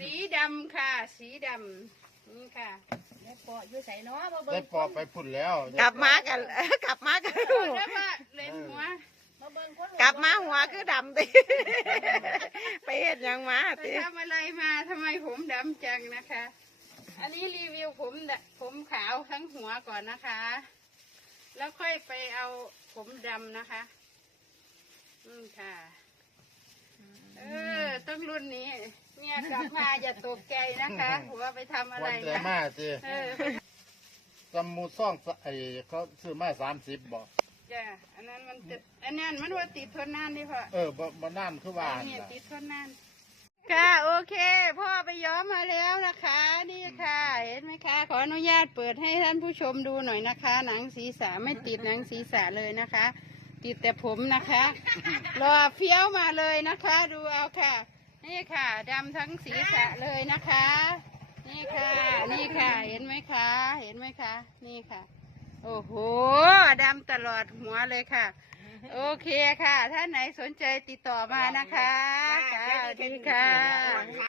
สีดำค่ะ สีดำนี่ค่ะแล้วปออยู่ใส่เนาะบ่ได้เบิ่งปอบไปพุ่นแล้วกลับมากัน กลับมากันโอ้แล้วว่าเลนหัวบ่เบิ่งคนกลับมาหัวคือดำติไปเฮ็ดหยังมาไปติทำอะไรมาทำไมผมดำจังนะคะ อันนี้รีวิวผมดผมขาวทั้งหัวก่อนนะคะ แล้วค่อยไปเอาผมดำนะคะอืมค่ะ เออต้อง รุ่นนี้ เนี่ยกลับมาอย่าตกใจนะคะหัวไปทำอะไรวันแต่นะมาสิเออจำมูซ่องสะไอ้เขาซื้อมาสามสิบบอกจ้ะอันนั้นมันติดอันนั้นมันว่าติดทนนานดิพ่อเออบ่บ่นั่นคือว่าอันหั่นนี้ล่ะติดทนนานค่ะโอเค พ่อไปย้อมมาแล้วนะคะ นี่ค่ะ เห็นไหมคะ ขออนุญาตเปิดให้ท่านผู้ชมดูหน่อยนะคะ หนังศีรษะไม่ติดหนังศีรษะเลยนะคะ ติดแต่ผมนะคะ รอเฟี้ยวมาเลยนะคะ ดูเอาค่ะ นี่ค่ะดำทั้งศีรษะเลยนะคะ นี่ค่ะ นี่ค่ะ เห็นไหมคะ เห็นไหมคะ นี่ค่ะ โอ้โหดำตลอดหัวเลยค่ะ โอเคค่ะ ถ้าไหนสนใจติดต่อมานะคะค่ะสวัสดีค่ะ